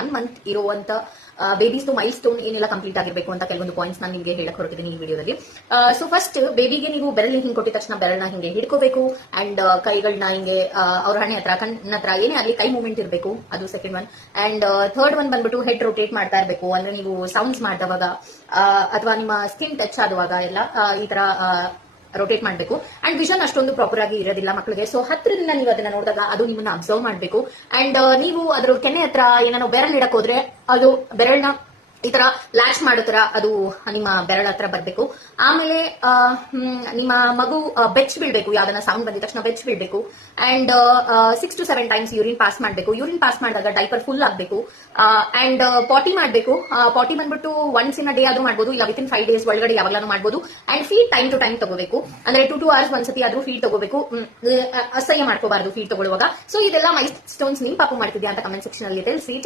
1 month ಇರುವಂತ babies mile stone ಏನೆಲ್ಲ complete ಆಗಿರ್ಬೇಕು ಅಂತ ಕೆಲವೊಂದು ಪಾಯಿಂಟ್ಸ್ ನಾನು ನಿಮಗೆ ಹೇಳಕ್ ಹೊರಟಿದ್ದೀನಿ ಈ ವಿಡಿಯೋದಲ್ಲಿ. ಸೊ ಫಸ್ಟ್ ಬೇಬಿಗೆ ನೀವು ಬೆರಳು ಹಿಂಗೆ ಕೊಟ್ಟಿದ ತಕ್ಷಣ ಬೆರಳನ್ನ ಹಿಂಗೆ ಹಿಡ್ಕೋಬೇಕು ಅಂಡ್ ಕೈಗಳನ್ನ ಹಿಂಗೆ ಅವ್ರ ಹಣೆ ಹತ್ರ ಕಣ್ಣ ಹತ್ರ ಏನೇ ಅಲ್ಲಿ ಕೈ ಮೂವ್ಮೆಂಟ್ ಇರಬೇಕು, ಅದು second one. And third one ಬಂದ್ಬಿಟ್ಟು ಹೆಡ್ ರೊಟೇಟ್ ಮಾಡ್ತಾ ಇರಬೇಕು, ಅಂದ್ರೆ ನೀವು ಸೌಂಡ್ಸ್ ಮಾಡಿದವಾಗ ಅಥವಾ ನಿಮ್ಮ ಸ್ಕಿನ್ ಟಚ್ ಆಗುವಾಗ ಎಲ್ಲ ಈ ತರ ರೊಟೇಟ್ ಮಾಡಬೇಕು. ಅಂಡ್ ವಿಷನ್ ಅಷ್ಟೊಂದು ಪ್ರಾಪರ್ ಆಗಿ ಇರೋದಿಲ್ಲ ಮಕ್ಕಳಿಗೆ. ಸೊ ಹತ್ರದಿಂದ ನೀವು ಅದನ್ನ ನೋಡಿದಾಗ ಅದು ನಿಮ್ಮನ್ನ ಅಬ್ಸರ್ವ್ ಮಾಡಬೇಕು. ಅಂಡ್ ನೀವು ಅದ್ರ ಕೆನೆ ಹತ್ರ ಏನೋ ಬೆರಳು ಇಡಕ್ ಹೋದ್ರೆ ಅದು ಬೆರಳನ್ನ ಈ ತರ ಲ್ಯಾಚ್ ಮಾಡೋ ತರ ಅದು ನಿಮ್ಮ ಬೆರಳ ಹತ್ರ ಬರ್ಬೇಕು. ಆಮೇಲೆ ನಿಮ್ಮ ಮಗು ಬೆಚ್ ಬೀಳ್ಬೇಕು, ಯಾವ್ದನ್ನ ಸೌಂಡ್ ಬಂದಿದ ತಕ್ಷಣ ಬೆಚ್ ಬೀಳ್ಬೇಕು. And 6 to 7 times urine pass ಮಾಡಬೇಕು. ಯೂರಿನ್ ಪಾಸ್ ಮಾಡಿದಾಗ ಡೈಪರ್ ಫುಲ್ ಆಗ್ಬೇಕು. ಅಂಡ್ ಪಾಟಿ ಮಾಡಬೇಕು. ಪಾಟಿ ಬಂದ್ಬಿಟ್ಟು ಒನ್ಸ್ ಇನ್ ಅ ಡೇ ಆದ್ರೂ ಮಾಡ್ಬೋದು, ಇಲ್ಲ ವಿತಿನ್ 5 days ಒಳಗಡೆ ಯಾವಾಗಲೂ ಮಾಡ್ಬೋದು. And feed time to time ತಗೋಬೇಕು, ಅಂದ್ರೆ 2 hours ಒಂದ್ಸತಿ ಆದ್ರೂ ಫೀಡ್ ತಗೋಬೇಕು. ಅಸಹ್ಯ ಮಾಡ್ಕೋಬಾರ್ದು ಫೀಡ್ ತಗೊಳ್ಳುವಾಗ. ಸೊ ಇದೆಲ್ಲ ಮೈಲ್ ಸ್ಟೋನ್ಸ್ ನಿಮ್ ಪಾಪು ಮಾಡ್ತಿದ್ಯಾ ಅಂತ ಕಮೆಂಟ್ ಸೆಕ್ಷನ್ ಅಲ್ಲಿ ತಿಳಿಸಿ.